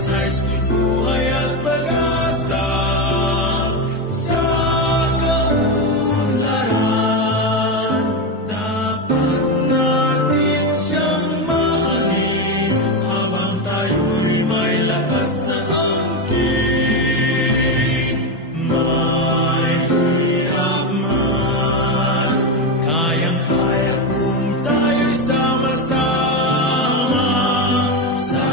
sa buhay at pag-asa sa kaunlaran. Dapat natin siyang mahalin habang tayo'y may lakas na angkin. May hirap man, kayang-kaya kung tayo'y sama-sama sa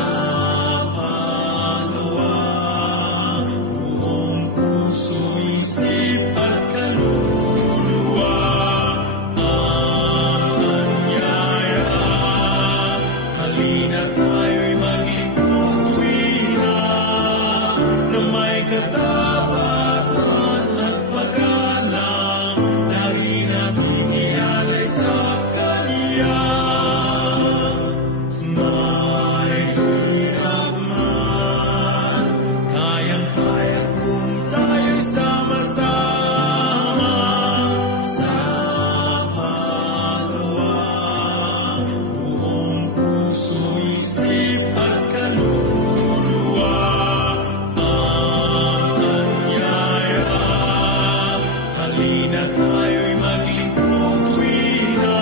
paggawa. Buong puso, isip at kaluluwa ang anyaya. Halina tayo'y maglingkod tuwina na may katapatan at paggalang. Lagi nating ialay sa Kanya. May hirap man, kayang-kaya kung tayo'y sama-sama sa paggawa. Buong puso, isip at kaluluwa ang anyaya. Halina tayo'y maglingkod tuwina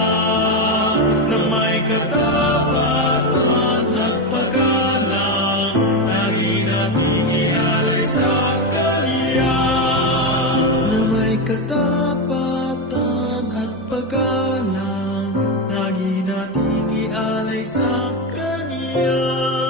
na may katapatan at paggalang. Lagi nating ialay sa Kanya. Na may katapatan at paggalang. Lagi nating ialay sa Kanya.